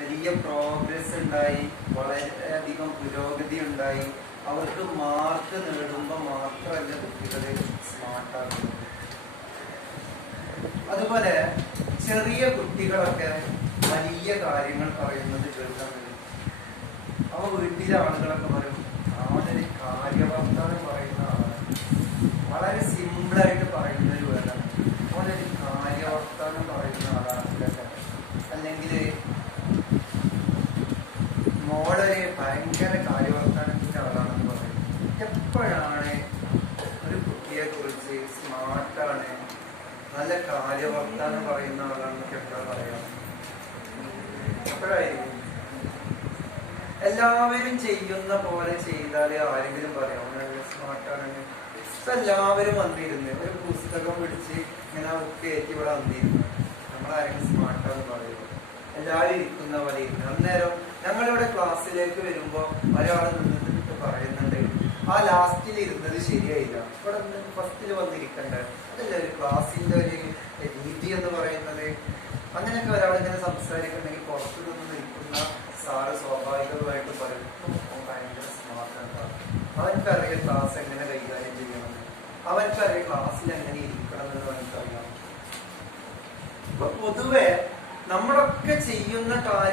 വലിയ പ്രോഗ്രസ് ഉണ്ടായി, വളരെയധികം പുരോഗതി ഉണ്ടായി. അവർക്ക് മാർക്ക് നേടുമ്പോൾ മാത്രമല്ല കുട്ടികളെ സ്മാർട്ടാകുന്നത്. അതുപോലെ ചെറിയ കുട്ടികളൊക്കെ വലിയ കാര്യങ്ങൾ പറയുന്നത് കേൾക്കാൻ വരും. അവ വീട്ടിലെ ആളുകളൊക്കെ പറയും, അവനൊരു കാര്യവർത്താനം പറയുന്ന ആളാണ്, വളരെ സിമ്പിളായിട്ട് പറയുന്നൊരു വേർഡാണ്, അവനൊരു കാര്യവർത്താനം പറയുന്ന ആളാണ്, അല്ലെങ്കിൽ മോളൊരു ഭയങ്കര കാര്യവർത്താനത്തിന്റെ ആളാണെന്ന് പറയും. എപ്പോഴാണ് ഒരു കുട്ടിയെ കുറിച്ച് സ്മാർട്ടാണ്, നല്ല കാര്യവർത്താനം പറയുന്ന ആളാണെന്നൊക്കെ എപ്പോഴാണ് പറയാം? എപ്പോഴായിരിക്കും? എല്ലാവരും ചെയ്യുന്ന പോലെ ചെയ്താൽ ആരെങ്കിലും പറയാം സ്മാർട്ടാണെന്ന്? ഇപ്പൊ എല്ലാവരും വന്നിരുന്ന് ഒരു പുസ്തകം പിടിച്ച് ഇങ്ങനെ കയറ്റി ഇവിടെ വന്നിരുന്നു, നമ്മളാരെങ്കിലും സ്മാർട്ടാന്ന് പറയുള്ളൂ. എല്ലാവരും ഇരിക്കുന്ന പോലെ ഇരുന്നു. അന്നേരം ഞങ്ങളിവിടെ ക്ലാസ്സിലേക്ക് വരുമ്പോ ഒരാൾ നിന്നിട്ട് പറയുന്നുണ്ട്, ആ ലാസ്റ്റിൽ ഇരുന്നത് ശരിയായില്ല, ഇവിടെ ഫസ്റ്റിൽ വന്നിരിക്കണ്ട, അതല്ല ഒരു ക്ലാസ്സിന്റെ ഒരു രീതി എന്ന് പറയുന്നത്. അങ്ങനെയൊക്കെ ഒരാളിങ്ങനെ സംസാരിക്കുന്നുണ്ടെങ്കിൽ പുറത്തു നിന്ന് നിൽക്കുന്ന സാറ് സ്വാഭാവികമായിട്ട് പറയും ഭയങ്കര സ്മാർട്ടാണ്, അവനക്കറിയാം ക്ലാസ് എങ്ങനെ കൈകാര്യം ചെയ്യണം, അവനക്കറിയാം ക്ലാസ്സിൽ എങ്ങനെ ഇരിക്കണം എന്ന് അവനക്കറിയാം. അപ്പൊ പൊതുവെ നമ്മളൊക്കെ ചെയ്യുന്ന കാര്യം